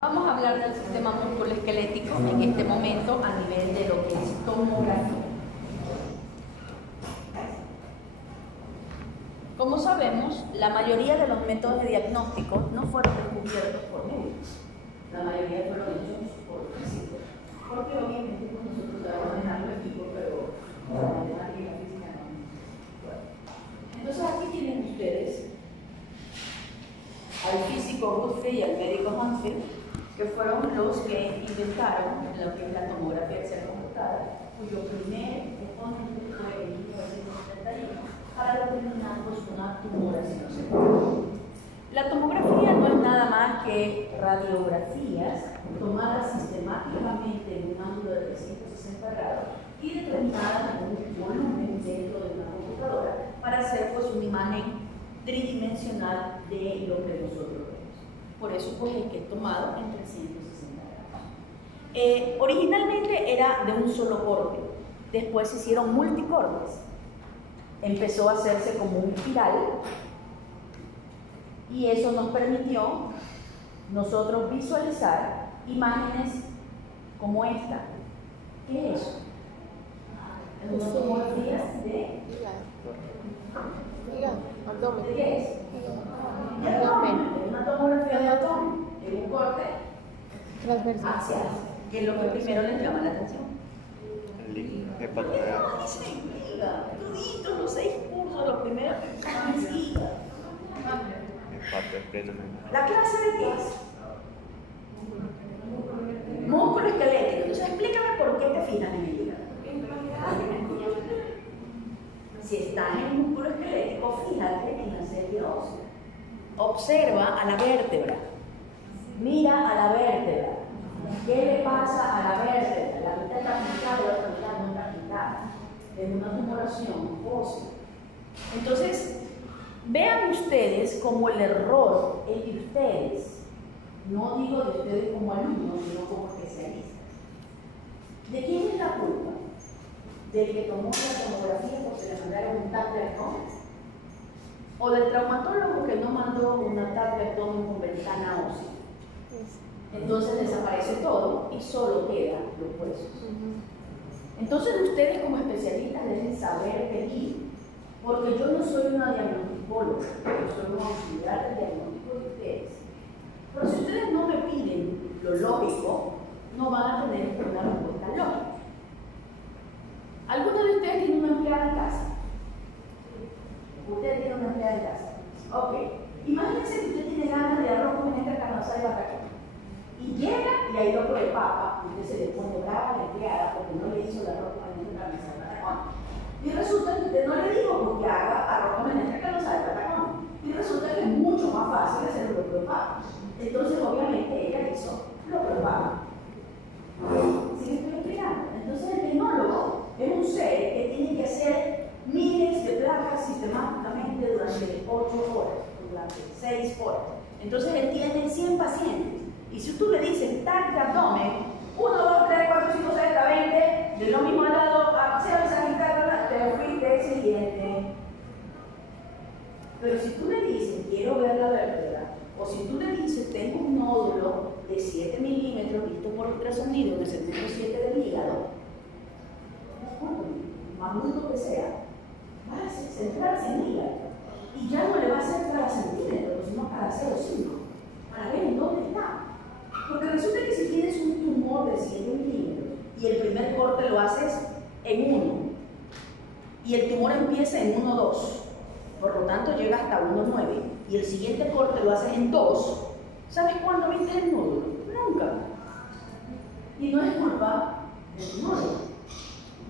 Vamos a hablar del sistema musculoesquelético en este momento a nivel de lo que es tomografía. Como sabemos, la mayoría de los métodos de diagnóstico no fueron descubiertos por médicos. La mayoría fueron hechos por físicos. Porque obviamente nosotros sabemos manejar los equipos, pero la matemática y la física no. Bueno. Entonces aquí tienen ustedes al físico Guthrie y al médico Humphrey, que fueron los que inventaron lo que es la tomografía axial computada, cuyo primer exponente fue en 1971 para determinar una tumoración cerebral. La tomografía no es nada más que radiografías tomadas sistemáticamente en un ángulo de 360 grados y determinadas en un volumen dentro de una computadora para hacer una imagen tridimensional de lo que nosotros vemos. Por eso pues es que es tomado en 360 grados. Originalmente era de un solo corte, después se hicieron multicortes. Empezó a hacerse como un espiral y eso nos permitió nosotros visualizar imágenes como esta. ¿Qué es eso? Es una tomografía de abdomen. ¿De qué es? De abdomen. Es una tomografía de abdomen, en un corte Transversal. axial, que es lo que primero les llama la atención. Toditos los 6 cursos, los primeros que estaban enseguida. ¿La clase de qué es? Músculo esquelético. Entonces explícame por qué te fijas en el hígado. Si estás en el músculo esquelético, fíjate en la serie ósea. Observa a la vértebra. Mira a la vértebra. ¿Qué le pasa a la vértebra? La mitad está pintada y la otra mitad no está pintada. Es una tumoración ósea. Entonces, vean ustedes como el error es de ustedes. No digo de ustedes como alumnos, sino como especialistas. ¿De quién es la culpa? ¿Del que tomó la tomografía porque le mandaron un tabletón? ¿O del traumatólogo que no mandó una tabletón con ventana ósea? Entonces desaparece todo y solo quedan los huesos. Entonces ustedes como especialistas deben saber pedir, porque yo no soy una diagnosticóloga, yo soy una auxiliar del diagnóstico de ustedes. Pero si ustedes no me piden lo lógico, no van a tener una respuesta lógica. ¿Alguno de ustedes tiene una empleada en casa? Usted tiene una empleada en casa. Ok. Imagínense que usted tiene ganas de arroz con esta carnosa de batacón. Y llega y hay loco de papa, y usted se le pone brava a la empleada porque no le hizo el arroz con esta carnosa de batacón. Y resulta que usted no le dijo que haga arroz con esta carnosa de batacón. Y resulta que es mucho más fácil hacer el loco de papa. Entonces, obviamente, ella hizo loco de papa. ¿Sí me estoy explicando? Entonces, el tecnólogo es un ser que tiene que hacer miles de placas sistemáticamente durante 8 horas, durante 6 horas. Entonces él tiene 100 pacientes. Y si tú le dices tal de abdomen, 1, 2, 3, 4, 5, 6, 20, de lo mismo al lado, se te fuiste siguiente. Pero si tú le dices, quiero ver la vértebra, o si tú le dices, tengo un nódulo de 7 milímetros visto por ultrasonido en el centímetro 7 del hígado, más bruto que sea, va a centrarse en el hígado y ya no le va a hacer cada centímetro, sino cada 0,5 para ver en dónde está. Porque resulta que si tienes un tumor de 7 milímetros y el primer corte lo haces en 1 y el tumor empieza en 1,2, por lo tanto llega hasta 1,9 y el siguiente corte lo haces en 2, ¿sabes cuándo viste el nódulo? Nunca. Y no es culpa del nódulo.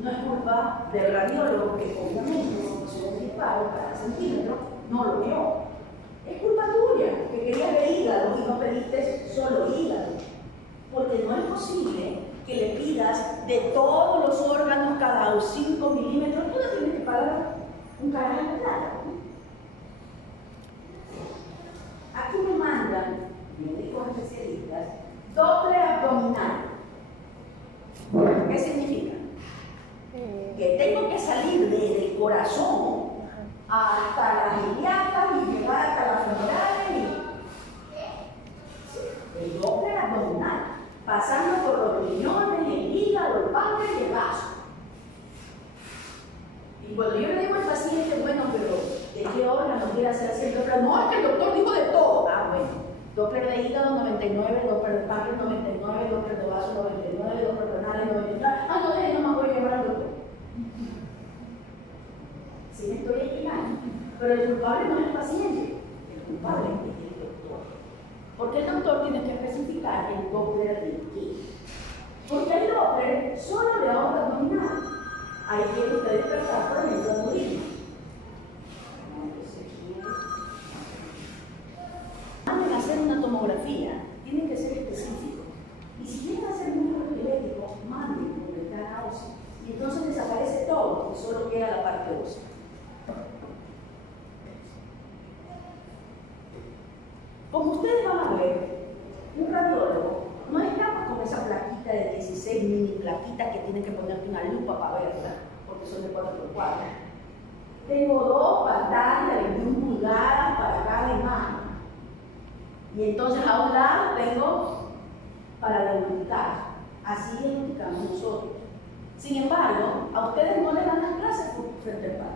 No es culpa del radiólogo que obviamente no puso un disparo cada centímetro, no lo vio. Es culpa tuya, que querías ver hígado y no pediste solo hígado. Porque no es posible que le pidas de todos los órganos cada 5 milímetros, tú le tienes que pagar un carajo de plata. Aquí me mandan médicos especialistas doble abdominal. ¿Qué significa? Que tengo que salir desde el corazón hasta las ilíacas y llegar hasta las femorales. El doble abdominal pasando por los riñones, el hígado, el páncreas y el vaso. Y cuando yo le digo al paciente, bueno, pero ¿de qué órgano quiere hacerse el Doppler? No, es que el doctor dijo de todo. Ah, bueno, Doppler de hígado 99, Doppler de páncreas 99, Doppler de vaso 99, Doppler renal 99. Ah, no, no me voy a llevar al doctor. Sí me estoy explicando. Pero el culpable no es el paciente, el culpable es el doctor. Porque el doctor tiene que especificar el Doppler de qué. Porque el Doppler solo de aorta abdominal. Ahí quiere usted despertar, por ejemplo, el turismo. Antes de hacer una tomografía, tienen que ser específicos. Y si quieren hacer un núcleo esquelético, manden con ventana ósea. Y entonces desaparece todo, y solo queda la parte ósea. Como ustedes van a ver, un radiólogo no está con esa plaquita de 16 mini plaquitas que tienen que ponerte una lupa para verla, porque son de 4x4. Tengo dos pantallas de 21 pulgadas para cada imagen. Y entonces a un lado tengo para diagnosticar. Así diagnosticamos nosotros. Sin embargo, a ustedes no les dan las clases frente al par.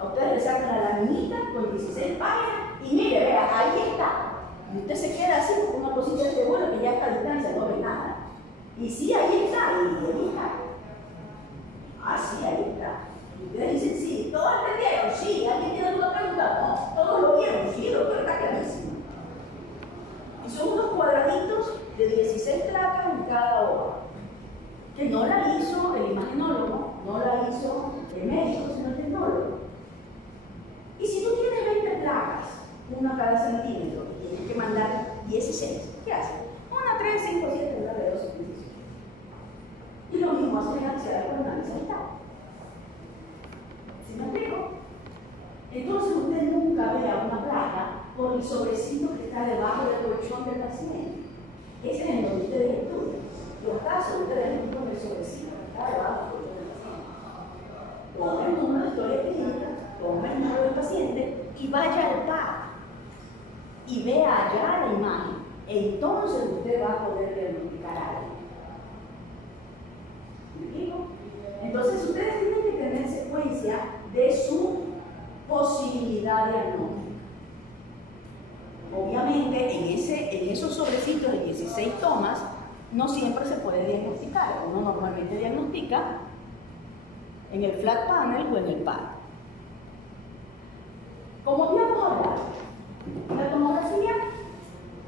A ustedes les sacan la laminita con 16 páginas y mire, vea, ahí está. Y usted se queda así con una cosita de vuelo que ya está a distancia, no ve nada. Y sí, ahí está, y ahí está. Ah, sí, ahí está. Y ustedes dicen, sí, ¿todos entendieron? Sí, ¿alguien tiene alguna pregunta? No, todos lo vieron, sí, doctor, está clarísimo. Y son unos cuadraditos de 16 placas en cada hoja, que no la hizo el imagenólogo, no la hizo el médico, sino el tecnólogo. Y si tú tienes 20 placas, una cada centímetro, y tienes que mandar 16, ¿qué haces? Una, 3, 5, 7, una de 2, 5. Y lo mismo hace el axial con análisis de estado. ¿Sí me explico? Entonces usted nunca vea una placa por el sobrecito que está debajo del colchón del paciente. Ese es en donde ustedes estudian. Los casos ustedes ven con el sobrecito que está debajo del colchón del paciente. Tome el número de historia clínica, tome el número del paciente y vaya al PAC y vea allá la imagen. Entonces usted va a poder diagnosticar algo. ¿Me explico? Entonces ustedes tienen que tener secuencia de su posibilidad diagnóstica. Obviamente en esos sobrecitos de 16 tomas no siempre se puede diagnosticar. Uno normalmente diagnostica en el flat panel o en el PAD. Como habíamos hablado, la tomografía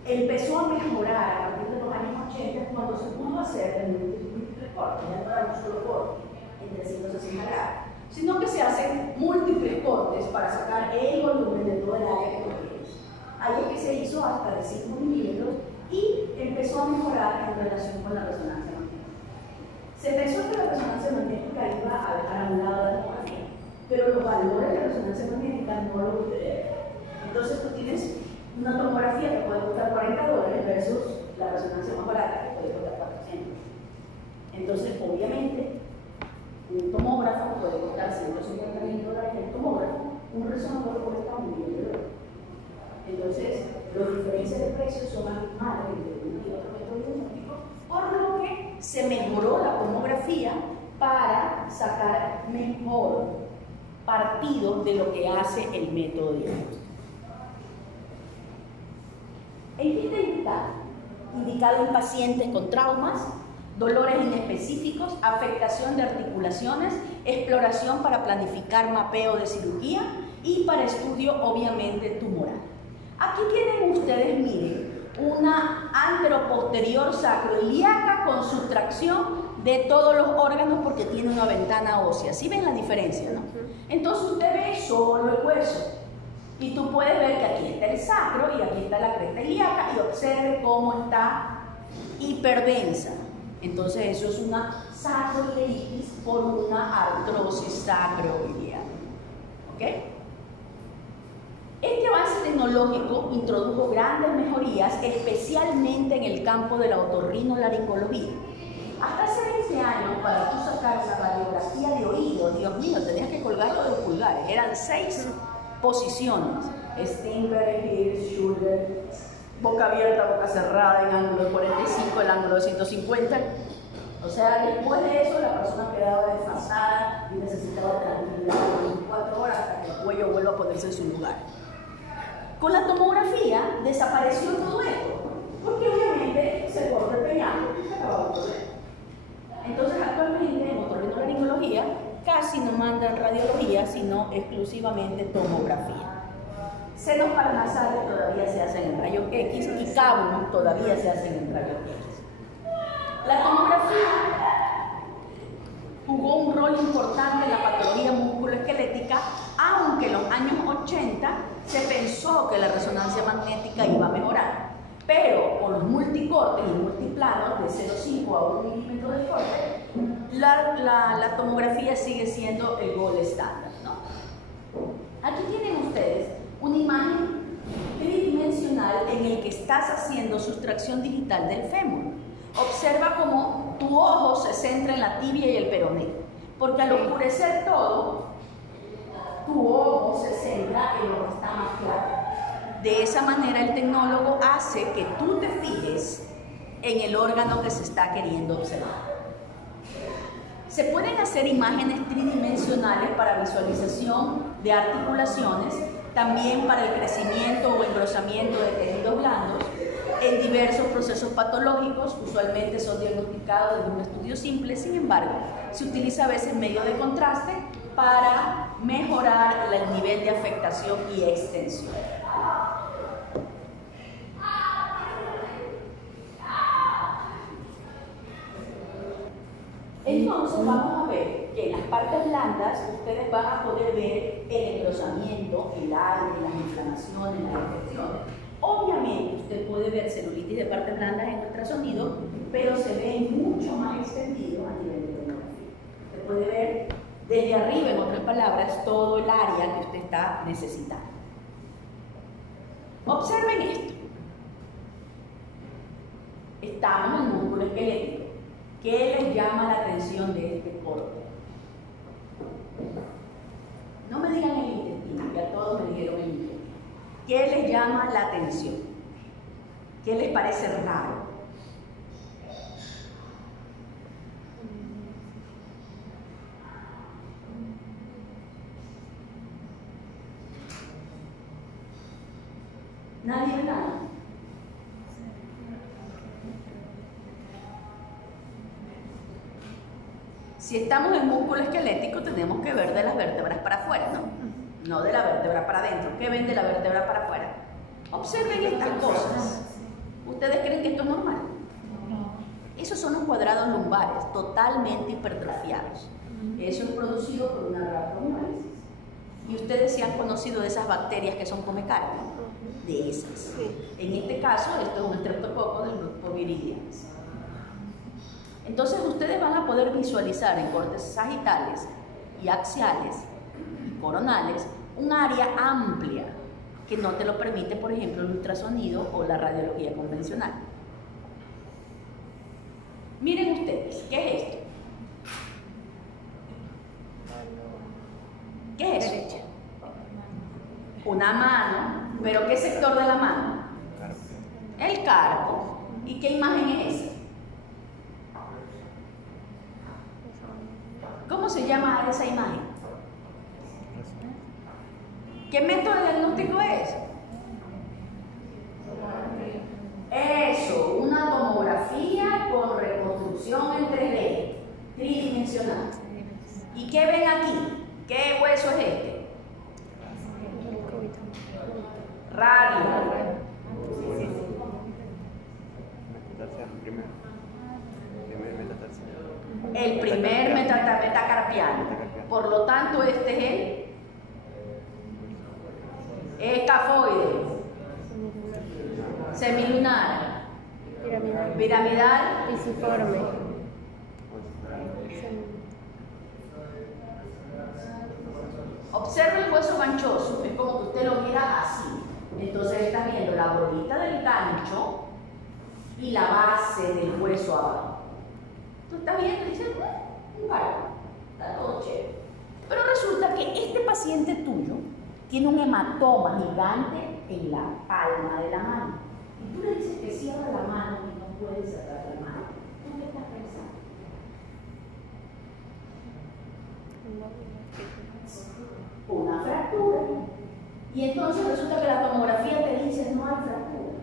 empezó a mejorar a partir de los años 80 cuando se pudo hacer en múltiples cortes, ya no era un solo corte en 360 grados, sino que se hacen múltiples cortes para sacar el volumen de todo el área que queremos. Ahí es que se hizo hasta de 5 milímetros y empezó a mejorar en relación con la resonancia magnética. Se pensó que la resonancia magnética iba a dejar a un lado la tomografía, pero los valores de resonancia magnética no lo pueden. Entonces tú tienes una tomografía que puede costar $40 versus la resonancia más barata que puede costar 400. Entonces, obviamente, un tomógrafo puede costar $150.000 el tomógrafo, un resonador cuesta $1 millón. Entonces, las diferencias de precios son abismales entre uno y otro método diagnóstico, por lo que se mejoró la tomografía para sacar mejor partido de lo que hace el método diagnóstico. ¿En qué está indicado? Indicado en pacientes con traumas, dolores inespecíficos, afectación de articulaciones, exploración para planificar mapeo de cirugía y para estudio obviamente tumoral. Aquí tienen ustedes, miren, una anteroposterior sacroiliaca con sustracción de todos los órganos porque tiene una ventana ósea. ¿Sí ven la diferencia, no? Entonces usted ve solo el hueso. Y tú puedes ver que aquí está el sacro y aquí está la cresta ilíaca y observe cómo está hiperdensa. Entonces eso es una sacroileitis por una artrosis sacroiliaca. ¿Ok? Este avance tecnológico introdujo grandes mejorías, especialmente en el campo de la otorrinolaringología. Hasta hace 20 años, para tú sacar una radiografía de oído, Dios mío, tenías que colgarlo de los pulgares. Eran 6 posiciones: Steinberg, Hirsch, Schuller, boca abierta, boca cerrada, en ángulo de 45, clásico, el ángulo de 150. O sea, después de eso la persona quedaba desfasada y necesitaba tranquilidad 24 horas hasta que el cuello vuelva a ponerse en su lugar. Con la tomografía desapareció todo esto, porque obviamente se corta el peñasco y se acabó el problema. Entonces actualmente en otorrinolaringología casi no mandan radiología, sino exclusivamente tomografía. Senos paranasales todavía se hacen en rayos X y cábulos todavía se hacen en rayos X. La tomografía jugó un rol importante en la patología musculoesquelética, aunque en los años 80 se pensó que la resonancia magnética iba a mejorar. Pero con los multicortes y multiplanos de 0,5 a 1 milímetro de corte, la tomografía sigue siendo el gold estándar, ¿no? Aquí tienen ustedes una imagen tridimensional en el que estás haciendo sustracción digital del fémur. Observa cómo tu ojo se centra en la tibia y el peroné, porque al oscurecer todo, tu ojo se centra en lo que está más claro. De esa manera el tecnólogo hace que tú te fijes en el órgano que se está queriendo observar. Se pueden hacer imágenes tridimensionales para visualización de articulaciones, también para el crecimiento o engrosamiento de tejidos blandos, en diversos procesos patológicos. Usualmente son diagnosticados desde un estudio simple, sin embargo, se utiliza a veces medio de contraste para mejorar el nivel de afectación y extensión. Entonces vamos a ver que en las partes blandas ustedes van a poder ver el engrosamiento, el aire, las inflamaciones, las infecciones. Obviamente usted puede ver celulitis de partes blandas en ultrasonido, pero se ve mucho más extendido a nivel de tomografía. Usted puede ver desde arriba, en otras palabras, todo el área que usted está necesitando. Observen esto. Estamos en el músculo esquelético. ¿Qué les llama la atención de este corte? No me digan el intestino, ya todos me dijeron el intestino. ¿Qué les llama la atención? ¿Qué les parece raro? ¿Nadie ve nada? Si estamos en músculo esquelético, tenemos que ver de las vértebras para afuera, ¿no? No de la vértebra para adentro. ¿Qué ven de la vértebra para afuera? Observen estas cosas. ¿Ustedes creen que esto es normal? Esos son los cuadrados lumbares, totalmente hipertrofiados. Eso es producido por una rhabdomiólisis. Y ustedes se han conocido de esas bacterias que son comecardia, de esas. En este caso, esto es un estreptococo del grupo Viridians. Entonces ustedes van a poder visualizar en cortes sagitales y axiales y coronales un área amplia que no te lo permite, por ejemplo, el ultrasonido o la radiología convencional. Miren ustedes, ¿qué es esto? ¿Qué es eso? Una mano, ¿pero qué sector de la mano? El carpo. ¿Y qué imagen es esa? ¿Cómo se llama esa imagen? ¿Qué método diagnóstico es? Eso, una tomografía con reconstrucción en 3D, tridimensional. ¿Y qué ven aquí? ¿Qué hueso es este? Radio. El primer metacarpiano. Por lo tanto, este es el escafoide, semilunar, piramidal, pisiforme. Observa el hueso ganchoso, es como que usted lo mira así. Entonces está viendo la bolita del gancho y la base del hueso abajo. Tú estás viendo y dices, un barco, está todo chévere. Pero resulta que este paciente tuyo tiene un hematoma gigante en la palma de la mano. Y tú le dices que cierra la mano y no puedes sacar la mano. ¿Tú qué estás pensando? Una fractura. Y entonces resulta que la tomografía te dice no hay fractura.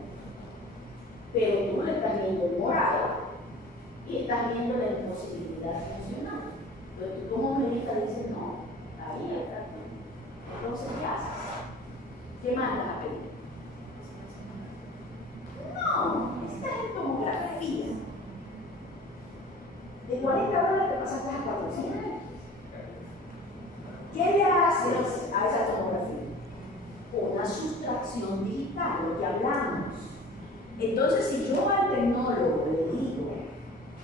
Pero tú le estás viendo el morado y estás viendo la imposibilidad funcional. Entonces tú como médica dices no, ahí hay fractura. Entonces, ¿qué haces? ¿Qué mandas a pedir? No, necesitas en tomografía. De 40 dólares te pasaste a 400. ¿Qué le haces a esa tomografía? Una sustracción digital, lo que hablamos. Entonces, si yo al tecnólogo le digo,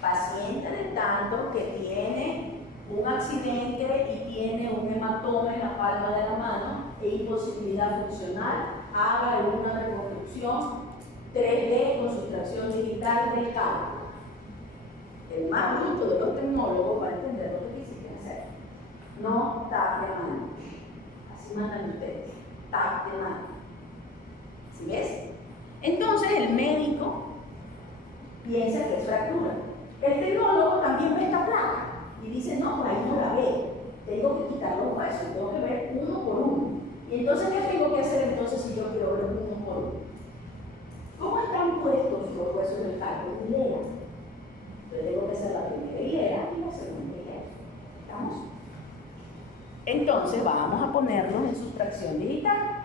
paciente de tanto que tiene un accidente y tiene un hematoma en la palma de la mano e imposibilidad funcional, haga una reconstrucción 3D con sustracción digital del campo. El más bruto de los tecnólogos va a entender lo que quisiste hacer. No tap de mano. Así mandan ustedes. Tap de mano. ¿Sí ves? Entonces el médico piensa que es fractura. El tecnólogo también ve esta placa y dice, no, por ahí no la ve. Tengo que quitar los huesos, tengo que ver uno por uno. Y entonces, ¿qué tengo que hacer entonces si yo quiero ver uno por uno? ¿Cómo están puestos los huesos del calco? En hilera. Entonces tengo que hacer la primera hilera y la segunda hilera. ¿Estamos? Entonces vamos a ponerlos en sustracción digital.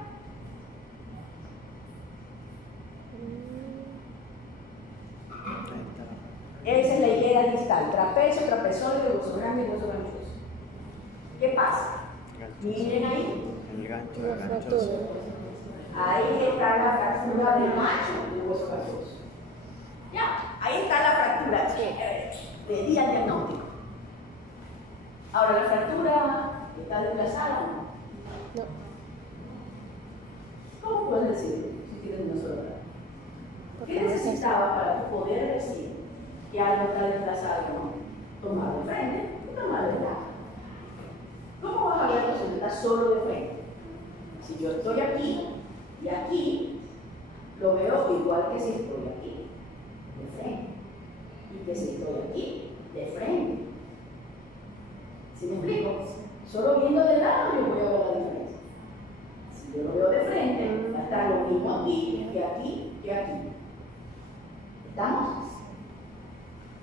Esa es la hilera distal, trapecio, trapezoide, hueso grande y hueso ganchoso. ¿Qué pasa? Miren ahí. El gancho. Ahí está la fractura del macho del hueso ganchoso. Ya, ahí está la fractura de día diagnóstico. Ahora, ¿la fractura está desplazada o no? No. ¿Cómo puedes decir si tienes una sola fractura? ¿Qué necesitaba para poder decir que algo está desplazado o no? Tomarlo de frente y tomarlo de lado. ¿Cómo vas a ver si está solo de frente? Si yo estoy aquí y aquí, lo veo igual que si estoy aquí, de frente. Y que si estoy aquí, de frente. ¿Sí me explico? Solo viendo de lado yo voy a ver la diferencia. Si yo lo veo de frente, va a estar lo mismo aquí que aquí que aquí. ¿Estamos?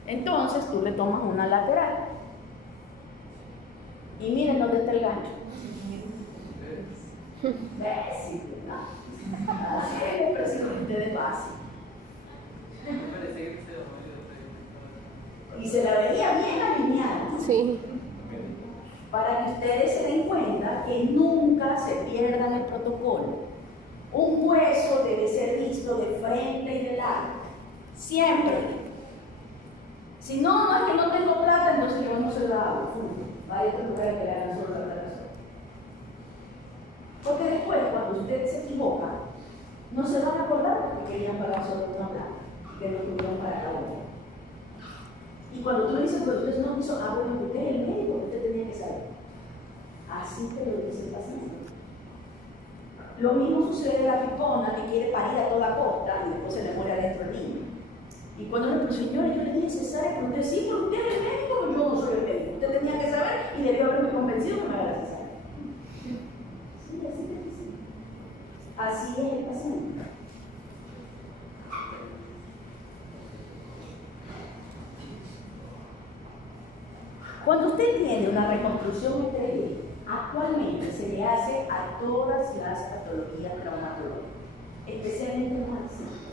Entonces tú le tomas una lateral. Y miren dónde está el gancho. ¿Ves? ¿No? Así es, pero si con ustedes fácil. Y se la veía bien alineada. Sí. Para que ustedes se den cuenta que nunca se pierdan el protocolo. Un hueso debe ser visto de frente y de lado. Siempre. Si no, no es que no tengo plata, entonces yo no se la hago. Hay otros lugares que le hagan solo la plata. Porque después, cuando usted se equivoca, no se van a acordar porque querían pagar solo una plata, que no tuvieron para la otra. Y cuando tú le dices, pues usted no quiso, bueno, usted es el médico, usted tenía que saber. Así te lo dice el paciente. Lo mismo sucede en la pipona que quiere parir a toda costa y después se le muere adentro el niño. Y cuando le digo, señora, yo le dije, cesárea, pero usted sí, pero usted es el médico, pero yo no soy el médico. Usted tenía que saber y debió haberme convencido que me haga la cesárea. Sí, así te dice. Así es el paciente. Cuando usted tiene una reconstrucción en 3D, actualmente se le hace a todas las patologías traumatológicas, especialmente los accidentes.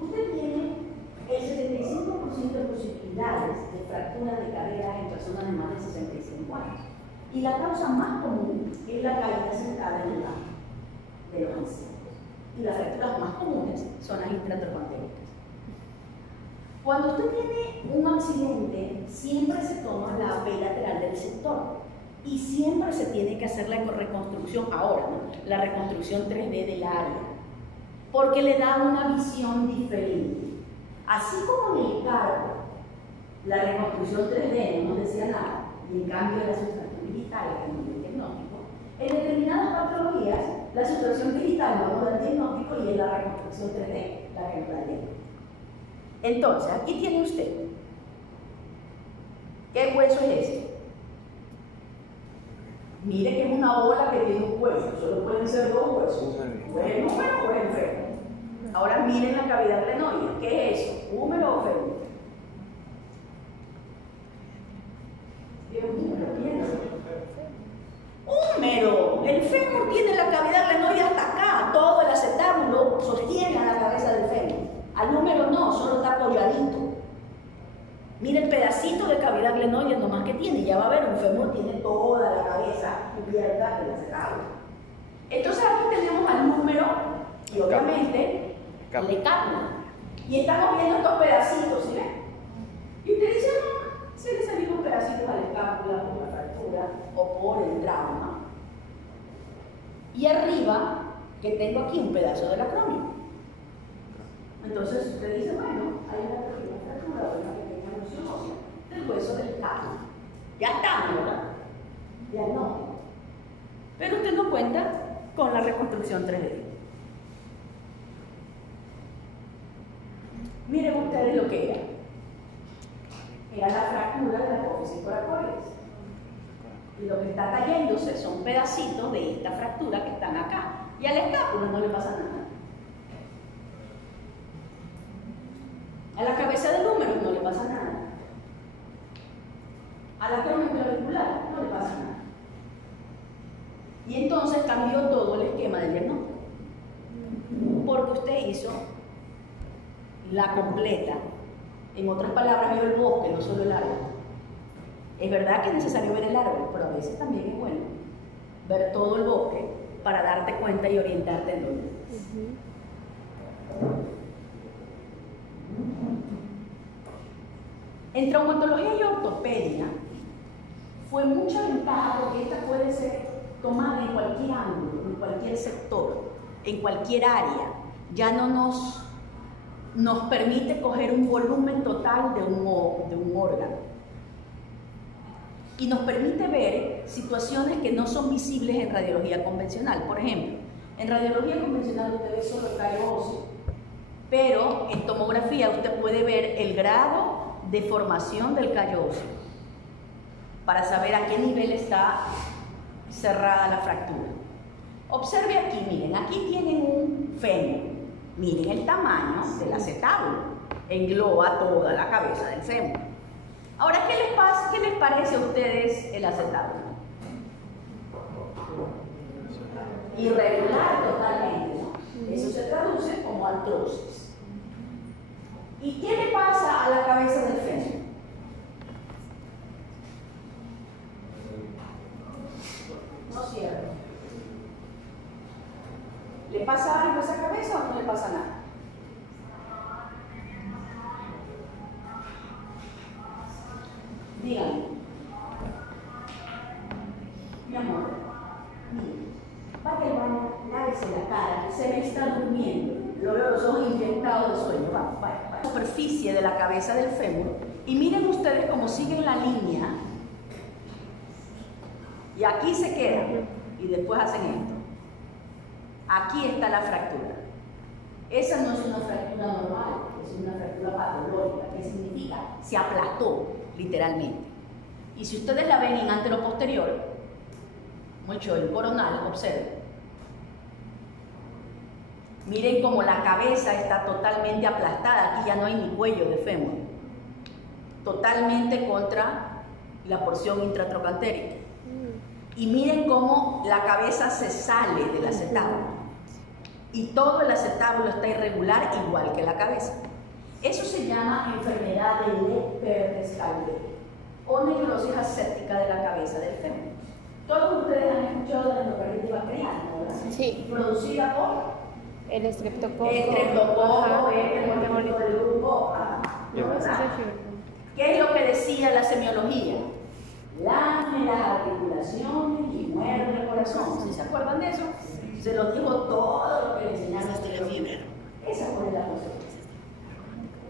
Usted tiene el 75% de posibilidades de fracturas de cadera en personas de más de 65 años. Y la causa más común es la caída sentada en el baño de los ancianos. Y las fracturas más comunes son las intratraumatológicas. Cuando usted tiene un accidente, siempre se toma la AP lateral del sector y siempre se tiene que hacer la reconstrucción ahora, ¿no? La reconstrucción 3D del área, porque le da una visión diferente. Así como en el cargo, la reconstrucción 3D no nos decía nada, y en cambio la sustracción digital, que no es el diagnóstico, en determinadas patologías, la sustracción digital no nos da el diagnóstico y es la reconstrucción 3D la que nos da el diagnóstico. Entonces, aquí tiene usted. ¿Qué hueso es ese? Mire que es una bola que tiene un hueso, solo pueden ser dos huesos. Bueno, o enfermo. Ahora miren la cavidad glenoidea. ¿Qué es eso? ¿Húmero o fémur? Húmero. El fémur tiene la cavidad glenoidea hasta acá. Todo el acetábulo sostiene a la cabeza del fémur. Al húmero no, solo está apoyadito. Mira el pedacito de cavidad glenoidea nomás que tiene. Ya va a ver, un fémur tiene toda la cabeza cubierta del acetábulo. Entonces aquí tenemos al húmero y obviamente el escápula. Y estamos viendo estos pedacitos, ¿sí ven? Y usted dice, no, se le salieron pedacitos al escápula por la fractura o por el trauma. Y arriba, que tengo aquí un pedazo del acrónimo. Entonces usted dice, bueno, hay una pequeña fractura o una pequeña erosión ósea del hueso del escápula. Ya está, ¿verdad? Ya no. Pero usted no cuenta con la reconstrucción 3D. Miren ustedes lo que era. Era la fractura de la apófisis coracoides. Y lo que está cayéndose son pedacitos de esta fractura que están acá. Y al escápula no le pasa nada. A la cabeza del húmero no le pasa nada. A la corona clavicular no le pasa nada. Y entonces cambió todo el esquema del diagnóstico. Porque usted hizo la completa. En otras palabras, vio el bosque, no solo el árbol. Es verdad que es necesario ver el árbol, pero a veces también es bueno ver todo el bosque para darte cuenta y orientarte en dónde. En traumatología y ortopedia fue mucha ventaja porque esta puede ser tomada en cualquier ángulo, en cualquier sector, en cualquier área. Ya no nos permite coger un volumen total de un órgano. Y nos permite ver situaciones que no son visibles en radiología convencional. Por ejemplo, en radiología convencional usted ve solo el callo óseo, pero en tomografía usted puede ver el grado de formación del callo óseo para saber a qué nivel está cerrada la fractura. Observe aquí, miren, aquí tienen un fémur. Miren el tamaño del acetábulo, engloba toda la cabeza del fémur. Ahora, ¿qué les parece a ustedes el acetábulo? Irregular totalmente, ¿no? Eso se traduce como artrosis. ¿Y qué le pasa a la cabeza del fémur? No cierra. ¿Le pasa algo a esa cabeza o no le pasa nada? Díganme. Mi amor, mire, vaya al baño, lávese la cara, se me está durmiendo, lo veo los ojos inyectados de sueño, vamos, vaya. La superficie de la cabeza del fémur, y miren ustedes cómo siguen la línea, y aquí se quedan, y después hacen esto. Aquí está la fractura. Esa no es una fractura normal, es una fractura patológica. ¿Qué significa? Se aplastó, literalmente. Y si ustedes la ven en anteroposterior, mucho el coronal, observen. Miren cómo la cabeza está totalmente aplastada. Aquí ya no hay ni cuello de fémur. Totalmente contra la porción intratrocantérica. Y miren cómo la cabeza se sale del acetábulo. Y todo el acetábulo está irregular, igual que la cabeza. Eso se llama enfermedad de Leppertz-Calvé o necrosis aséptica de la cabeza del fémur. Todos ustedes han escuchado de la endocarditis bacteriana, ¿verdad? Sí. Producida por El estreptococo. Estreptococo, hemoglobina del grupo A. ¿Qué es lo que decía la semiología? Lame las articulaciones y muerde el corazón. ¿Sí se acuerdan de eso? Se lo dijo todo lo que le enseñaron a Fibrer. Esa fue la cosa.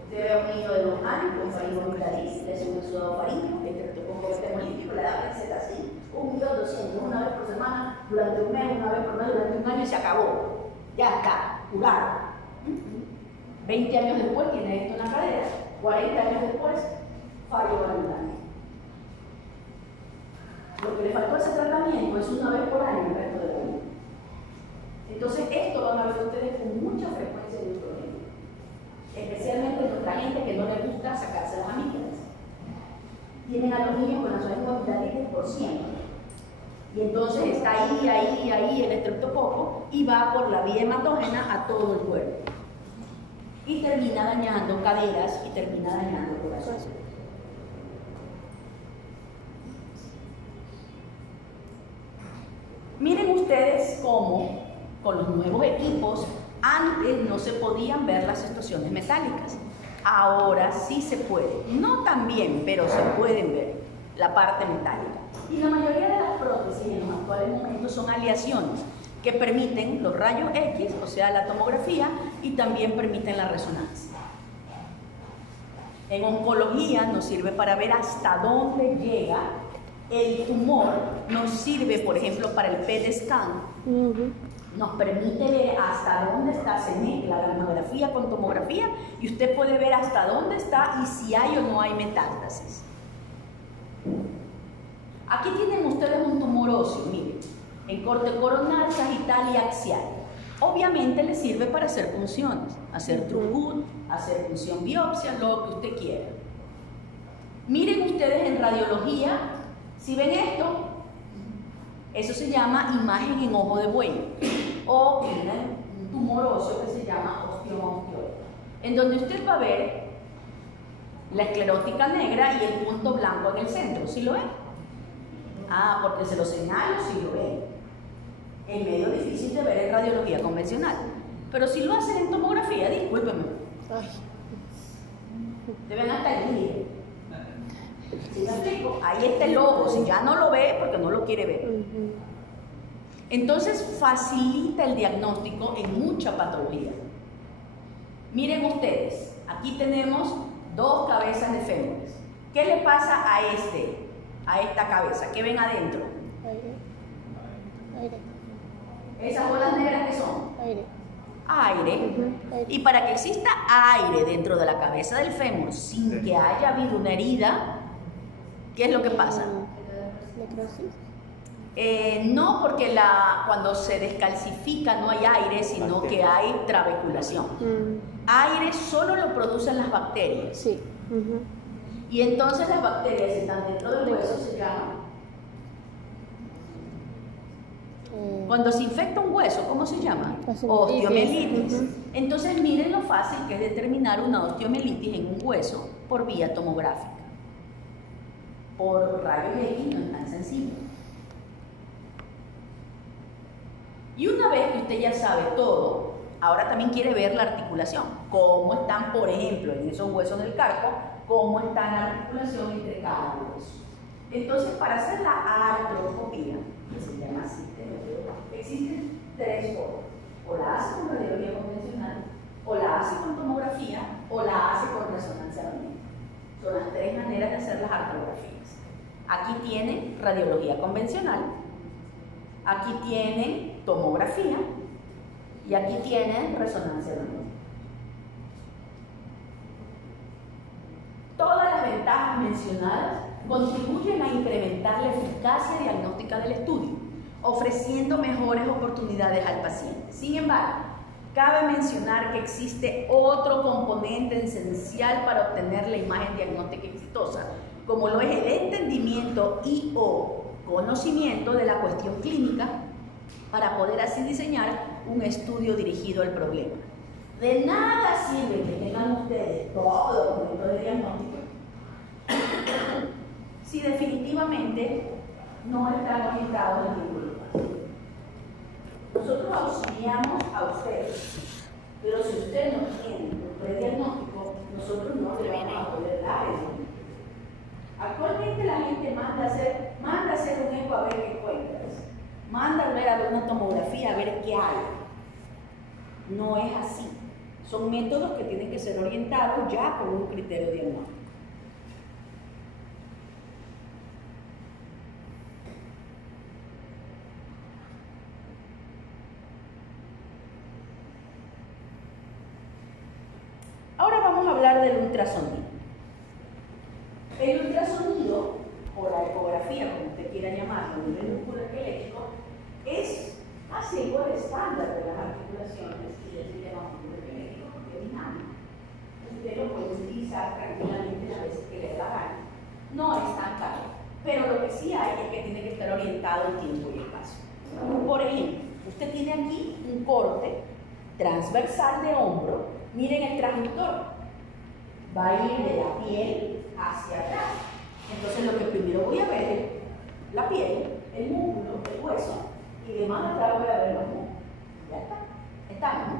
Usted ve a un niño de 2 años con faringoamigdalitis, le hace un exudado faríngeo, que estreptococo hemolítico, le da receta así, 1.200.000, una vez por semana, durante un mes, una vez por mes, durante un año y se acabó. Ya está, curado. 20 años después tiene esto en la cadera, 40 años después, fallo valvular. Lo que le faltó a ese tratamiento es una vez por año el resto de la vida. Entonces, esto van a ver ustedes con mucha frecuencia en nuestro medio, especialmente nuestra gente que no le gusta sacarse las amígdalas. Tienen a los niños con las amígdalas por siempre. Y entonces está ahí el estreptococo y va por la vía hematógena a todo el cuerpo. Y termina dañando caderas y termina dañando el corazón. Miren ustedes cómo con los nuevos equipos antes no se podían ver las estaciones metálicas. Ahora sí se puede. No tan bien, pero se pueden ver la parte metálica. Y la mayoría de las prótesis en los actuales momentos son aleaciones que permiten los rayos X, o sea, la tomografía, y también permiten la resonancia. En oncología nos sirve para ver hasta dónde llega el tumor, nos sirve, por ejemplo, para el PET scan, nos permite ver hasta dónde está, se mezcla la mamografía con tomografía y usted puede ver hasta dónde está y si hay o no hay metástasis. Aquí tienen ustedes un tumor óseo, miren, en corte coronal, sagital y axial. Obviamente le sirve para hacer punciones, hacer TrueCut, hacer punción biopsia, lo que usted quiera. Miren ustedes en radiología, si ven esto, eso se llama imagen en ojo de buey, o tienen un tumor óseo que se llama osteoma osteoide, en donde usted va a ver la esclerótica negra y el punto blanco en el centro. ¿Sí lo ven? Ah, porque se lo señalo, sí lo ven. Es medio difícil de ver en radiología convencional, pero si lo hacen en tomografía, discúlpenme, deben hasta el día. ¿Sí me explico? Ahí está el logo, si ya no lo ve, porque no lo quiere ver. Entonces facilita el diagnóstico en mucha patología. Miren ustedes, aquí tenemos dos cabezas de fémures. ¿Qué le pasa a esta cabeza? ¿Qué ven adentro? Aire. ¿Esas bolas negras qué son? Aire. Aire. Y para que exista aire dentro de la cabeza del fémur sin que haya habido una herida, ¿qué es lo que pasa? Necrosis. No, porque cuando se descalcifica no hay aire, sino que hay trabeculación. Aire solo lo producen las bacterias. Sí. Y entonces las bacterias que están dentro del hueso se llaman. Cuando se infecta un hueso, ¿cómo se llama? Osteomielitis. Entonces miren lo fácil que es determinar una osteomielitis en un hueso por vía tomográfica. Por rayos X no es tan sencillo. Y una vez que usted ya sabe todo, ahora también quiere ver la articulación. Cómo están, por ejemplo, en esos huesos del carpo, cómo está la articulación entre cada hueso. Entonces, para hacer la artroscopía, que se llama así, existen tres formas. O la hace con radiología convencional, o la hace con tomografía, o la hace con resonancia magnética. Son las tres maneras de hacer las artrografías. Aquí tienen radiología convencional, aquí tienen tomografía y aquí tienen resonancia magnética. Todas las ventajas mencionadas contribuyen a incrementar la eficacia diagnóstica del estudio, ofreciendo mejores oportunidades al paciente. Sin embargo, cabe mencionar que existe otro componente esencial para obtener la imagen diagnóstica exitosa, como lo es el entendimiento y/o conocimiento de la cuestión clínica, para poder así diseñar un estudio dirigido al problema. De nada sirve que tengan ustedes todo el documento de diagnóstico si definitivamente no están orientados en ningún lugar. Nosotros auxiliamos a ustedes, pero si usted no tiene un prediagnóstico, nosotros no le vamos a poder dar el diagnóstico. Actualmente la gente manda a hacer un eco a ver qué encuentras, manda a ver una tomografía a ver qué hay. No es así. Son métodos que tienen que ser orientados ya con un criterio diagnóstico. ultrasonido. El ultrasonido, o la ecografía, como usted quiera llamarlo, a nivel músculo esquelético, es casi el gol estándar de las articulaciones y del sistema músculo esquelético porque es dinámico. Usted lo puede utilizar tranquilamente las veces que le dé la gana. No es tan caro, pero lo que sí hay es que tiene que estar orientado en tiempo y espacio. Por ejemplo, usted tiene aquí un corte transversal de hombro. Miren el transductor. Va a ir de la piel hacia atrás. Entonces lo que primero voy a ver es la piel, el músculo, el hueso, y de más atrás voy a ver los músculos. Ya está. Estamos, ¿no?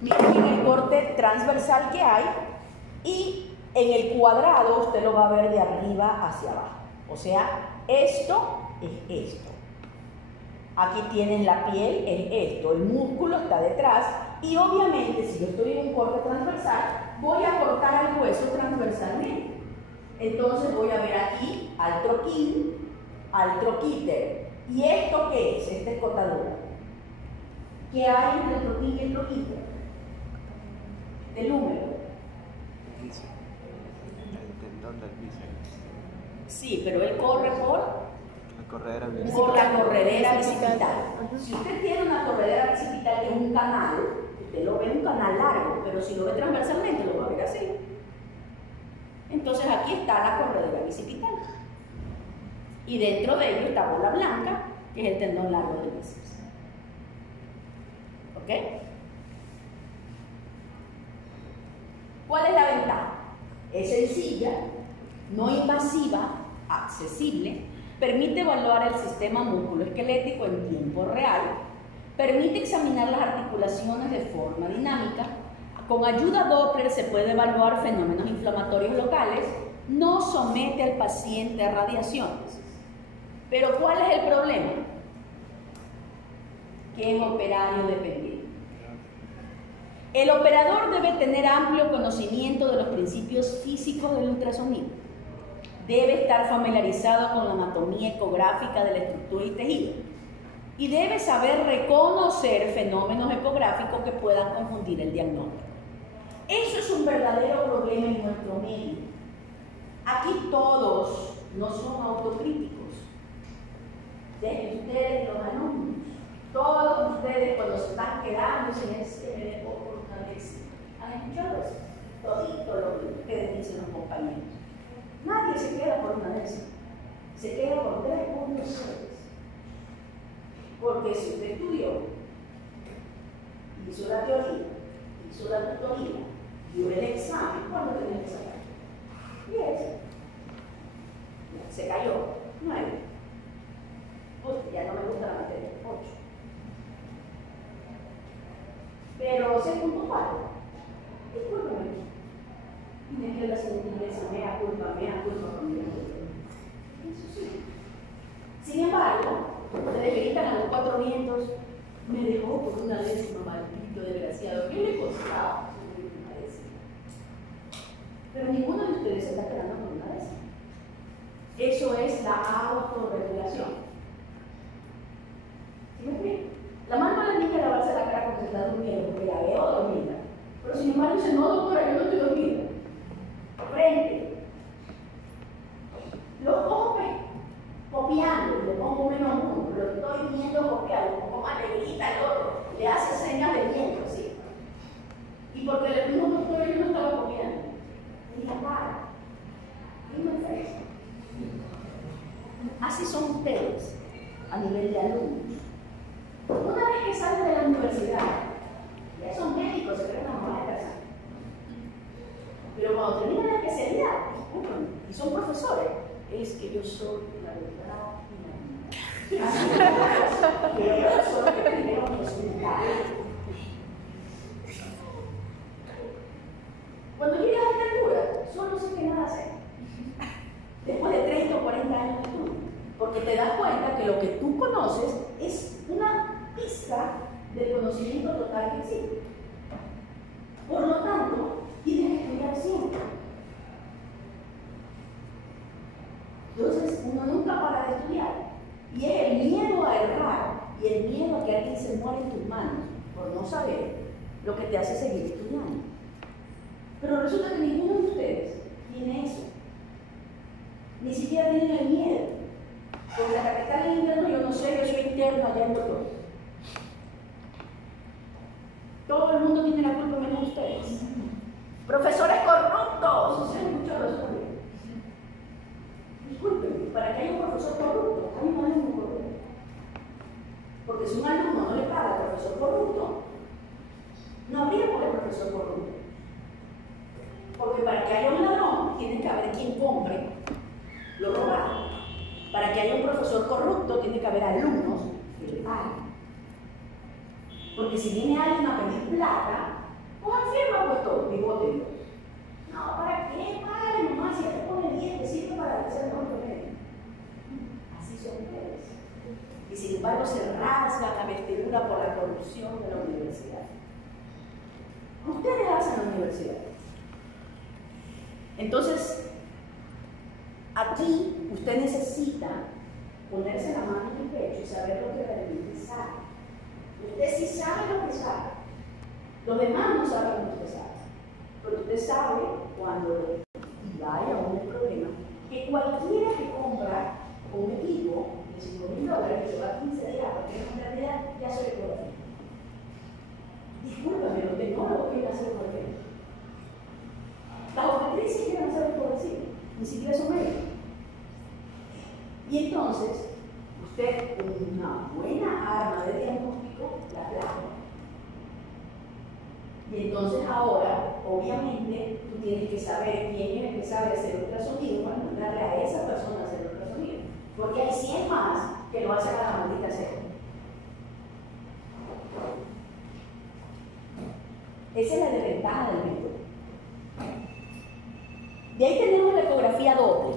Miren el corte transversal que hay y en el cuadrado usted lo va a ver de arriba hacia abajo. O sea, esto es esto. Aquí tienen la piel, es esto. El músculo está detrás y obviamente si yo estoy en un corte transversal, voy a cortar al hueso transversalmente. Entonces voy a ver aquí al troquín, al troquíter. ¿Y esto qué es? Esta escotadura. ¿Qué hay entre el troquín y el troquíter? Del húmero. El tendón del bíceps. Sí, pero él corre por la corredera bicipital. Si usted tiene una corredera bicipital que es un canal, usted lo ve un canal largo, pero si lo ve transversalmente lo va a ver así. Entonces aquí está la corredera bicipital. Y dentro de ello está bola blanca, que es el tendón largo del bíceps. ¿Ok? ¿Cuál es la ventaja? Es sencilla, no invasiva, accesible, permite evaluar el sistema musculoesquelético en tiempo real, permite examinar las articulaciones de forma dinámica, con ayuda Doppler se puede evaluar fenómenos inflamatorios locales, no somete al paciente a radiaciones. Pero ¿cuál es el problema? Que es operario dependiente. El operador debe tener amplio conocimiento de los principios físicos del ultrasonido. Debe estar familiarizado con la anatomía ecográfica de la estructura y tejido. Y debe saber reconocer fenómenos ecográficos que puedan confundir el diagnóstico. Eso es un verdadero problema en nuestro medio. Aquí todos no son autocríticos. Desde ustedes, los alumnos, todos ustedes cuando se están quedando sin ese ¿han escuchado eso? Todito lo que ustedes dicen los compañeros. Nadie se queda por una décima, se queda por 3 puntos. Porque si usted estudió, hizo la teoría, hizo la tutoría, dio el examen, ¿cuándo tenía que sacar? 10. Se cayó, 9. Usted ya no me gusta la materia, 8. Pero se punto 4. Discúlpeme. Tiene que la segunda inglesa, mea culpa, conmigo. Eso sí. Sin embargo, ustedes gritan a los 4 vientos, me dejó por una décima, maldito desgraciado. ¿Qué le costaba? Pero ninguno de ustedes se está quedando por una décima. Eso es la autorregulación. ¿Sí me explico? La mano a la niña lavarse la cara cuando se está durmiendo, porque la veo dormida. Pero sin embargo dice, no doctora, yo no estoy dormida. Frente. Lo cojo copiando, le pongo menos 1, lo estoy viendo copiado, un poco más le grita al otro, le hace señas de viento, ¿sí? Y porque le digo, doctora, yo no estaba copiando. Y la cara. Y me ofrece. Así son ustedes, a nivel de alumnos. Una vez que salen de la universidad, ya son médicos, se creen una mamá de casa. Pero cuando terminan la especialidad, y son profesores, es que yo soy la verdad y la vida. Que ellos son los que tenemos resultados. Cuando llegas a la altura, solo sé que nada sé. Después de 30 o 40 años de estudio. Porque te das cuenta que lo que tú conoces es una pizca del conocimiento total que existe. Por lo tanto, tienes que estudiar siempre. Entonces, uno nunca para de estudiar. Y es el miedo a errar y el miedo a que alguien se muera en tus manos por no saber lo que te hace seguir estudiando. Pero resulta que ninguno de ustedes tiene eso. Ni siquiera tienen el miedo. Porque hasta que están en interno, yo no sé, yo soy interno allá en doctor. Todo el mundo tiene la culpa menos ustedes. Profesores corruptos. ¿Se han escuchado eso también? Disculpen, para que haya un profesor corrupto, hay un alumno corrupto. Porque si un alumno no le paga al profesor corrupto, no habría por el profesor corrupto. Porque para que haya un ladrón, tiene que haber quien compre lo robado. Para que haya un profesor corrupto, tiene que haber alumnos que le paguen. Porque si viene alguien a pedir plata, pues firma pues todo, bigote. No, ¿para qué? Págale nomás, si ya te pone 10, te sirve para hacer mejor que él. Así son ustedes. Y sin embargo se rasgan la vestidura por la corrupción de la universidad. Ustedes hacen la universidad. Entonces, aquí usted necesita ponerse la mano en el pecho y saber lo que realmente sabe. Usted sí sabe lo que sabe. Los demás no saben lo que usted sabe. Pero usted sabe cuando vaya a un problema que cualquiera que compra un equipo de $5,000 que lleva 15 días, porque en realidad ya soy ecografía. Discúlpame, los tecnólogos quieren hacer ecografía. Las obstetrices quieren hacer ecografía, ni siquiera son médicos. Y entonces, usted con una buena arma de diagnóstico la plasma. Y entonces ahora, obviamente, tú tienes que saber quién es el que sabe hacer ultrasonido para mandarle a esa persona a hacer ultrasonido. Porque hay 100 más que lo hacen a la maldita sea. Esa es la desventaja del método. De ahí tenemos la ecografía Doppler.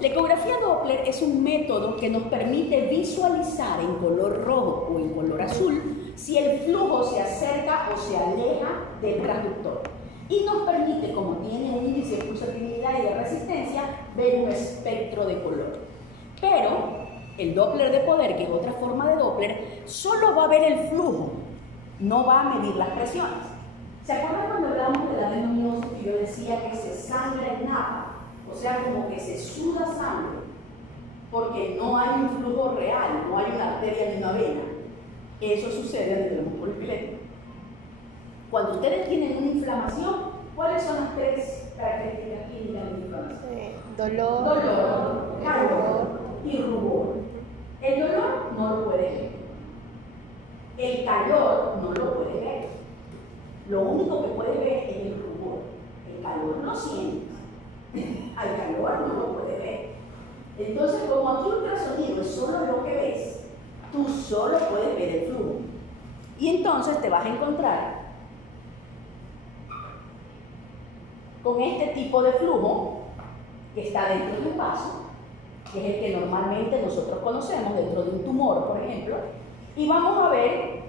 La ecografía Doppler es un método que nos permite visualizar en color rojo o en color azul si el flujo se acerca o se aleja del transductor. Y nos permite, como tiene un índice de pulsatividad y de resistencia, ver un espectro de color. Pero el Doppler de poder, que es otra forma de Doppler, solo va a ver el flujo, no va a medir las presiones. ¿Se acuerdan cuando hablamos de la adenomiosis que yo decía que se sangra en napa? O sea, como que se suda sangre, porque no hay un flujo real, no hay una arteria ni una vena. Eso sucede en el músculo esquelético. Cuando ustedes tienen una inflamación, ¿cuáles son las 3 características clínicas de la inflamación? Dolor, calor y rubor. El dolor no lo puede ver. El calor no lo puede ver. Lo único que puede ver es el rubor. El calor lo sientes. Al calor no lo puede ver. Entonces, como aquí ultrasonido es solo lo que ves, tú solo puedes ver el flujo. Y entonces te vas a encontrar con este tipo de flujo que está dentro de un vaso, que es el que normalmente nosotros conocemos dentro de un tumor, por ejemplo, y vamos a ver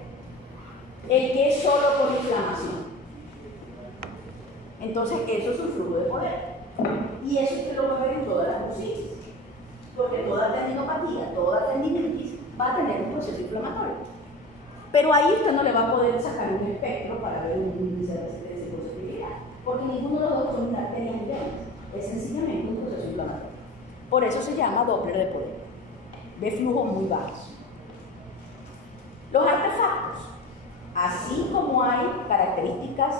el que es solo por inflamación. Entonces, eso es un flujo de poder. Y eso usted lo va a ver en todas las bursitis, porque toda tendinopatía, toda tendinitis va a tener un proceso inflamatorio. Pero ahí usted no le va a poder sacar un espectro para ver un índice de resistencia y pulsatividad, porque ninguno de los dos son arterias ni venas, es sencillamente un proceso inflamatorio. Por eso se llama Doppler de poder, de flujo muy bajos. Los artefactos, así como hay características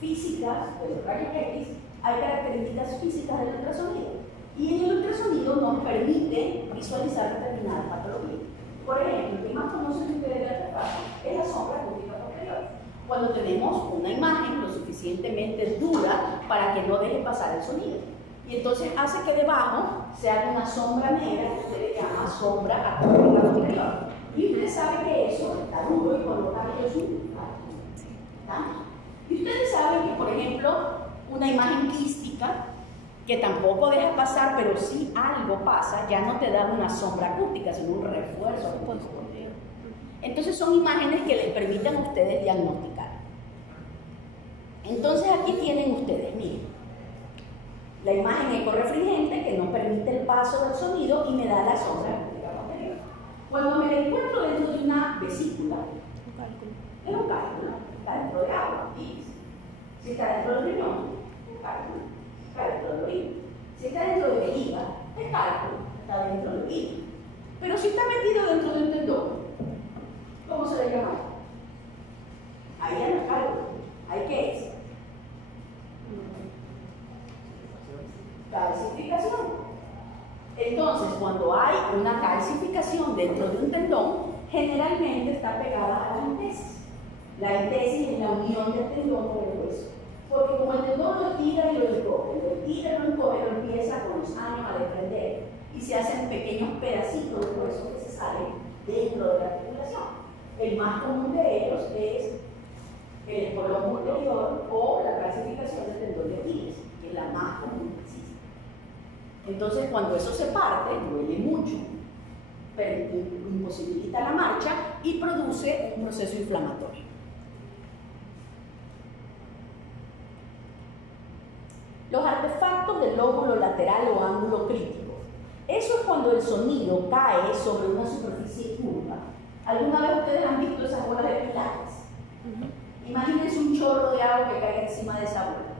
físicas de los rayos X, hay características físicas del ultrasonido. Y en el ultrasonido nos permite visualizar determinadas patologías. Por ejemplo, el que más conocen ustedes del artefacto es la sombra acústica posterior. Cuando tenemos una imagen lo suficientemente dura para que no deje pasar el sonido. Y entonces hace que debajo se haga una sombra negra que se le llama sombra acústica posterior. Y usted sabe que eso está duro y coloca aquello suyo. Y ustedes saben que, por ejemplo, una imagen quística, que tampoco deja pasar, pero sí algo pasa, ya no te da una sombra acústica, sino un refuerzo acústico. Entonces son imágenes que les permiten a ustedes diagnosticar. Entonces aquí tienen ustedes, miren, la imagen ecorrefringente que nos permite el paso del sonido y me da la sombra acústica posterior. Cuando me la encuentro dentro de una vesícula, es un cálculo, está dentro de agua, y si está dentro del riñón, cálculo, está dentro del oído. Si está dentro de vejiga, es cálculo, está dentro del oído. Pero si está metido dentro de un tendón, ¿cómo se le llama? Ahí ya no es cálculo. ¿Ahí qué es? Calcificación. Entonces, cuando hay una calcificación dentro de un tendón, generalmente está pegada a la entesis. La entesis es la unión del tendón con el hueso. Porque como el tendón lo tira y lo encoge, lo tira y lo encoge, lo empieza con los años a desprender y se hacen pequeños pedacitos de hueso que se salen dentro de la articulación. El más común de ellos es el espolón posterior o la calcificación del tendón de Aquiles, que es la más común que existe. Entonces, cuando eso se parte, duele mucho, pero imposibilita la marcha y produce un proceso inflamatorio. Los artefactos del lóbulo lateral o ángulo crítico. Eso es cuando el sonido cae sobre una superficie curva. ¿Alguna vez ustedes han visto esas bolas de pilates? Imagínense un chorro de agua que cae encima de esa bola.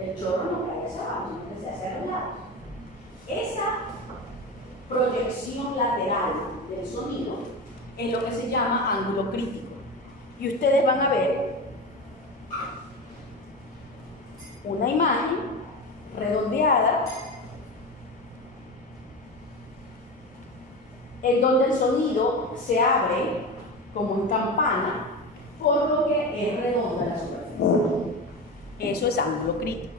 El chorro no cae hacia abajo, sino que se hace a un lado. Esa proyección lateral del sonido es lo que se llama ángulo crítico. Y ustedes van a ver una imagen redondeada en donde el sonido se abre como en campana, por lo que es redonda la superficie. Eso es ángulo crítico.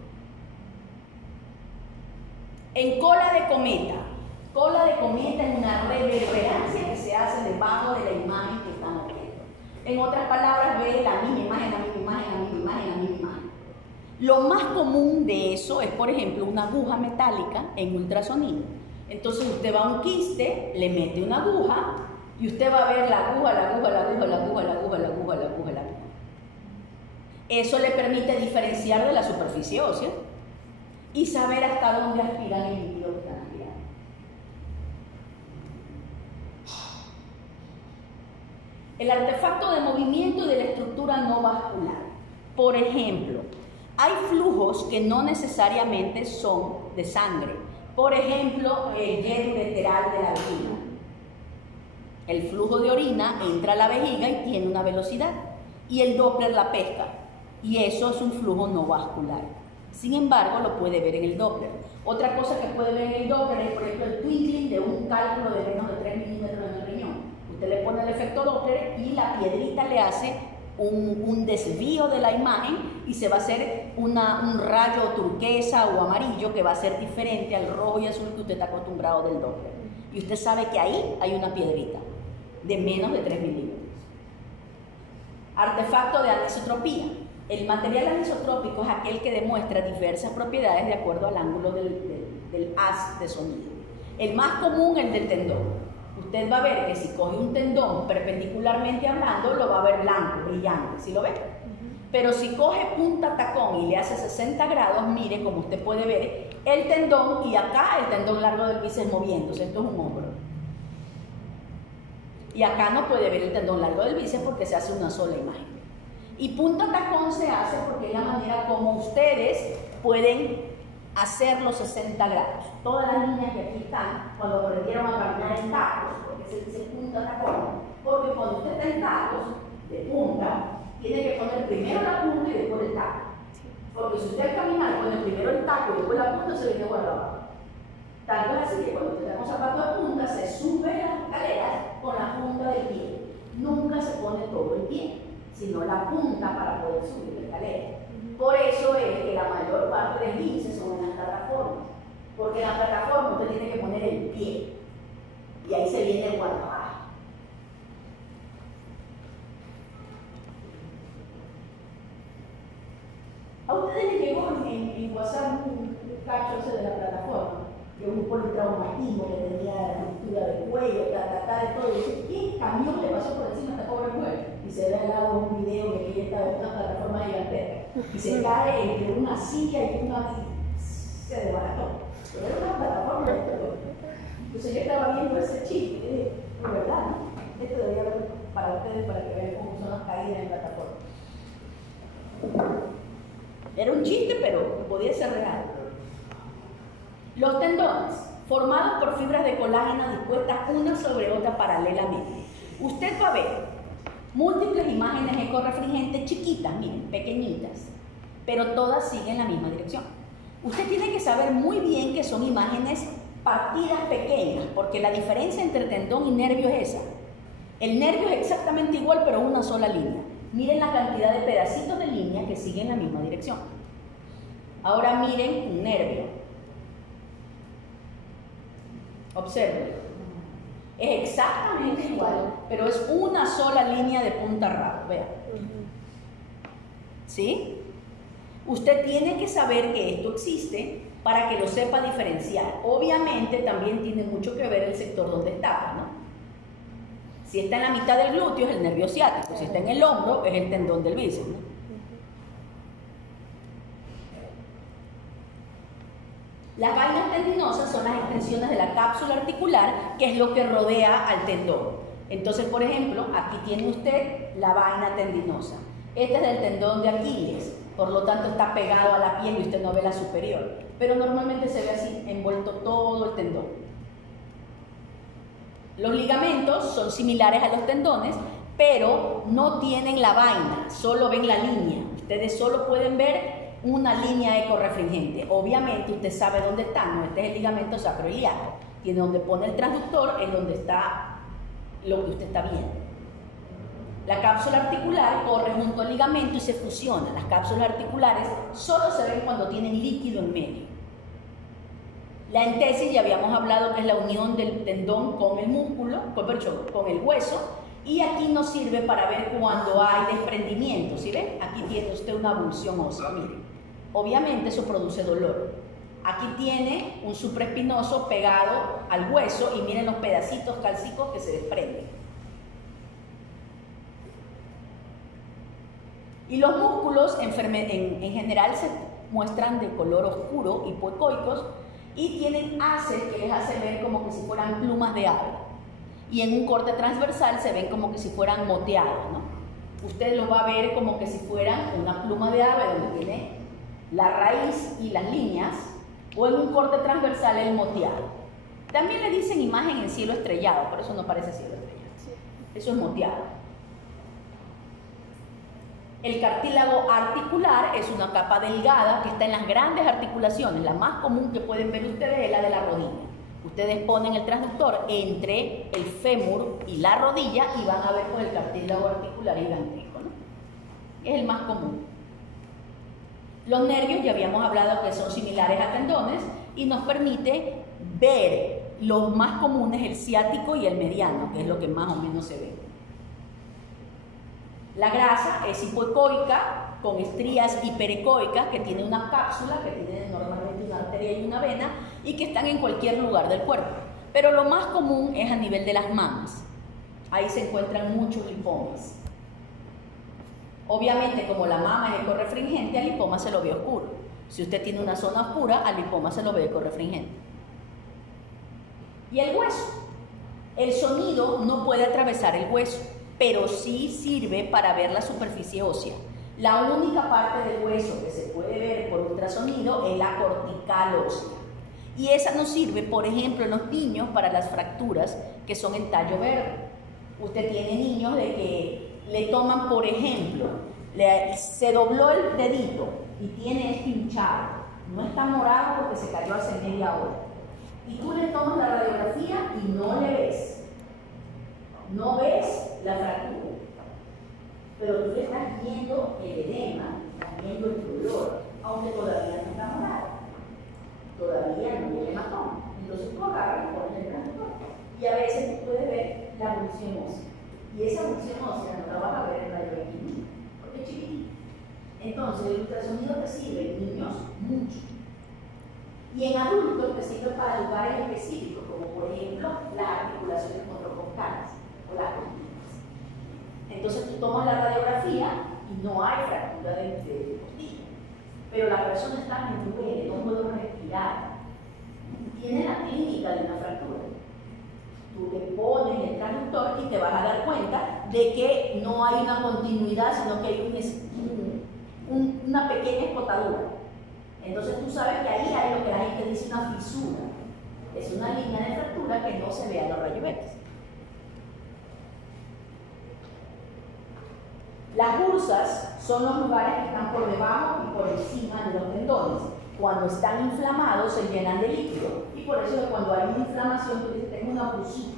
En cola de cometa es una reverberancia que se hace debajo de la imagen que estamos viendo. En otras palabras, ve la misma imagen, la misma imagen, la misma imagen, la misma imagen. Lo más común de eso es, por ejemplo, una aguja metálica en ultrasonido. Entonces usted va a un quiste, le mete una aguja y usted va a ver la aguja, la aguja, la aguja, la aguja, la aguja, la aguja, la aguja, la aguja. Eso le permite diferenciar de la superficie ósea y saber hasta dónde aspiran el líquido que están aspirando. El artefacto de movimiento y de la estructura no vascular. Por ejemplo, hay flujos que no necesariamente son de sangre. Por ejemplo, el jet ureteral de la vejiga. El flujo de orina entra a la vejiga y tiene una velocidad. Y el Doppler la pesca. Y eso es un flujo no vascular. Sin embargo, lo puede ver en el Doppler. Otra cosa que puede ver en el Doppler es, por ejemplo, el twinkling de un cálculo de menos de 3 milímetros en el riñón. Usted le pone el efecto Doppler y la piedrita le hace un desvío de la imagen y se va a hacer un rayo turquesa o amarillo que va a ser diferente al rojo y azul que usted está acostumbrado del Doppler. Y usted sabe que ahí hay una piedrita de menos de 3 milímetros. Artefacto de anisotropía. El material anisotrópico es aquel que demuestra diversas propiedades de acuerdo al ángulo del haz de sonido. El más común es el del tendón. Usted va a ver que si coge un tendón perpendicularmente hablando, lo va a ver blanco, brillante, ¿sí lo ve? Pero si coge punta tacón y le hace 60 grados, mire como usted puede ver el tendón y acá el tendón largo del bíceps moviéndose, esto es un hombro. Y acá no puede ver el tendón largo del bíceps porque se hace una sola imagen. Y punta tacón se hace porque es la manera como ustedes pueden hacer los 60 grados. Todas las niñas que aquí están, cuando aprendieron a caminar en tacos, porque se dice punta tacón, porque cuando usted está en tacos de punta, tiene que poner primero la punta y después el taco. Porque si usted al caminar pone primero el taco y después la punta, se viene guardado abajo. Tanto es así que cuando usted está con zapatos de punta, se sube las escaleras con la punta del pie. Nunca se pone todo el pie, sino la punta para poder subir la escalera. Por eso es que la mayor parte de esguinces son en las plataformas, porque en la plataforma usted tiene que poner el pie y ahí se viene el guardabajo. A ustedes les llegó en WhatsApp un cacho ese de la plataforma, que un politraumatismo que tenía ruptura de cuello, de todo, y dice, ¿qué camión le pasó por encima a esta pobre mujer? Y se ve al lado un video que ella estaba en una plataforma gigantesca y se cae entre una silla y se desbarató. Pero era una plataforma de todo. Entonces yo estaba viendo ese chiste y dije, es verdad, ¿no? Esto debería haber para ustedes para que vean cómo son las caídas en plataforma. Era un chiste, pero podía ser real. Los tendones, formados por fibras de colágeno dispuestas una sobre otra paralelamente. Usted va a ver múltiples imágenes ecorrefringentes chiquitas, miren, pequeñitas, pero todas siguen la misma dirección. Usted tiene que saber muy bien que son imágenes partidas pequeñas, porque la diferencia entre tendón y nervio es esa. El nervio es exactamente igual, pero una sola línea. Miren la cantidad de pedacitos de línea que siguen la misma dirección. Ahora miren un nervio. Observen. Es exactamente igual, pero es una sola línea de punta a rabo. Vean. ¿Sí? Usted tiene que saber que esto existe para que lo sepa diferenciar. Obviamente también tiene mucho que ver el sector donde está, ¿no? Si está en la mitad del glúteo es el nervio ciático, si está en el hombro es el tendón del bíceps, ¿no? Las vainas tendinosas son las extensiones de la cápsula articular, que es lo que rodea al tendón. Entonces, por ejemplo, aquí tiene usted la vaina tendinosa. Este es del tendón de Aquiles, por lo tanto está pegado a la piel y usted no ve la superior. Pero normalmente se ve así, envuelto todo el tendón. Los ligamentos son similares a los tendones, pero no tienen la vaina, solo ven la línea. Ustedes solo pueden ver una línea ecorrefringente. Obviamente usted sabe dónde está, ¿no? Este es el ligamento sacroiliaco. Tiene donde pone el transductor, es donde está lo que usted está viendo. La cápsula articular corre junto al ligamento y se fusiona. Las cápsulas articulares solo se ven cuando tienen líquido en medio. La entesis ya habíamos hablado que es la unión del tendón con el músculo, con el hueso, y aquí nos sirve para ver cuando hay desprendimiento. ¿Sí ven? Aquí tiene usted una avulsión ósea, miren. Obviamente eso produce dolor. Aquí tiene un supraespinoso pegado al hueso y miren los pedacitos cálcicos que se desprenden. Y los músculos en general se muestran de color oscuro, hipoecoicos, y tienen haces que les hace ver como que si fueran plumas de ave. Y en un corte transversal se ven como que si fueran moteados, ¿no? Usted los va a ver como que si fueran una pluma de ave donde tiene la raíz y las líneas, o en un corte transversal el moteado. También le dicen imagen en cielo estrellado, por eso no parece cielo estrellado. Eso es moteado. El cartílago articular es una capa delgada que está en las grandes articulaciones. La más común que pueden ver ustedes es la de la rodilla. Ustedes ponen el transductor entre el fémur y la rodilla y van a ver con el cartílago articular idéntico, ¿no? Es el más común. Los nervios ya habíamos hablado que son similares a tendones y nos permite ver los más comunes, el ciático y el mediano, que es lo que más o menos se ve. La grasa es hipoecoica con estrías hiperecoicas que tiene una cápsula, que tiene normalmente una arteria y una vena y que están en cualquier lugar del cuerpo. Pero lo más común es a nivel de las mamas. Ahí se encuentran muchos lipomas. Obviamente, como la mama es ecorrefringente, al lipoma se lo ve oscuro. Si usted tiene una zona oscura, al lipoma se lo ve ecorrefringente. Y el hueso. El sonido no puede atravesar el hueso, pero sí sirve para ver la superficie ósea. La única parte del hueso que se puede ver por ultrasonido es la cortical ósea. Y esa nos sirve, por ejemplo, en los niños para las fracturas que son en tallo verde. Usted tiene niños de que le toman, por ejemplo, se dobló el dedito y tiene este hinchado. No está morado porque se cayó hace media hora. Y tú le tomas la radiografía y no le ves. No ves la fractura, pero tú le estás viendo el edema, estás viendo el dolor, aunque todavía no está morado, todavía no tiene hematoma. Entonces tú agarras y pones el transductor y a veces tú puedes ver la avulsión ósea. Y esa avulsión ósea no la vas a ver en radioquímica, porque es chiquitita. Entonces el ultrasonido te sirve en niños mucho. Y en adultos te sirve para lugares específicos, como por ejemplo las articulaciones controcostales. Las costillas. Entonces tú tomas la radiografía y no hay fractura de costilla, pero la persona está en duele, no puede respirar, tiene la clínica de una fractura. Tú le pones el transductor y te vas a dar cuenta de que no hay una continuidad, sino que hay una pequeña escotadura. Entonces tú sabes que ahí hay lo que la gente dice una fisura. Es una línea de fractura que no se ve a los rayos X. Las bursas son los lugares que están por debajo y por encima de los tendones. Cuando están inflamados se llenan de líquido y por eso es que cuando hay una inflamación tú dices tengo una bursitis.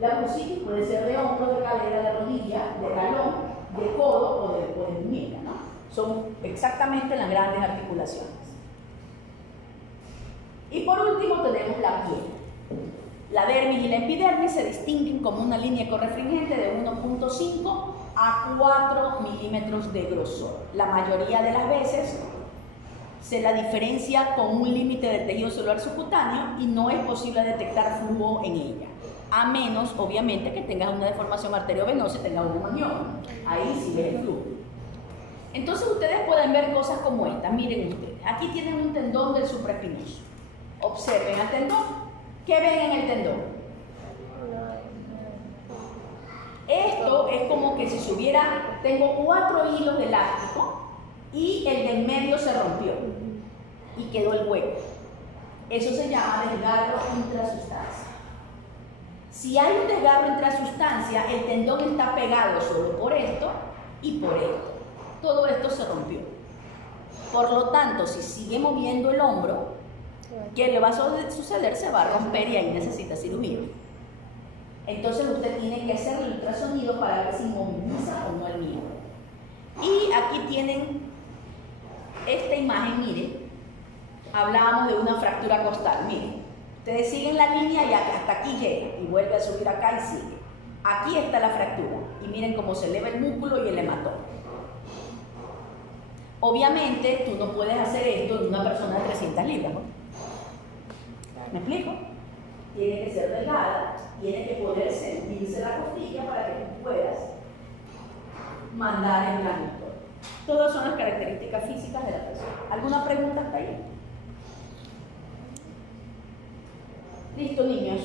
La bursitis puede ser de hombro, de cadera, de rodilla, de talón, de codo o de muñeca, ¿no? Son exactamente las grandes articulaciones. Y por último tenemos la piel. La dermis y la epidermis se distinguen como una línea correfringente de 1.5 a 4 milímetros de grosor. La mayoría de las veces se la diferencia con un límite del tejido celular subcutáneo y no es posible detectar flujo en ella, a menos, obviamente, que tengas una deformación arteriovenosa y tengas una maniobra. Ahí sí ves el flujo. Entonces ustedes pueden ver cosas como esta. Miren ustedes, aquí tienen un tendón del supraespinoso. Observen el tendón. ¿Qué ven en el tendón? Esto es como que si se hubiera, tengo 4 hilos de elástico y el del medio se rompió y quedó el hueco. Eso se llama desgarro intrasustancia. Si hay un desgarro intrasustancia, el tendón está pegado solo por esto y por esto. Todo esto se rompió. Por lo tanto, si sigue moviendo el hombro, ¿qué le va a suceder? Se va a romper y ahí necesita cirugía. Entonces usted tiene que hacer el ultrasonido para ver si moviliza o no el miembro. Y aquí tienen esta imagen, miren. Hablábamos de una fractura costal, miren. Ustedes siguen la línea y hasta aquí llega y vuelve a subir acá y sigue. Aquí está la fractura y miren cómo se eleva el músculo y el hematoma. Obviamente tú no puedes hacer esto en una persona de 300 libras, ¿no? ¿Me explico? Tiene que ser delgada, tiene que poder sentirse la costilla para que tú puedas mandar el aductor. Todas son las características físicas de la persona. ¿Alguna pregunta hasta ahí? Listo, niños.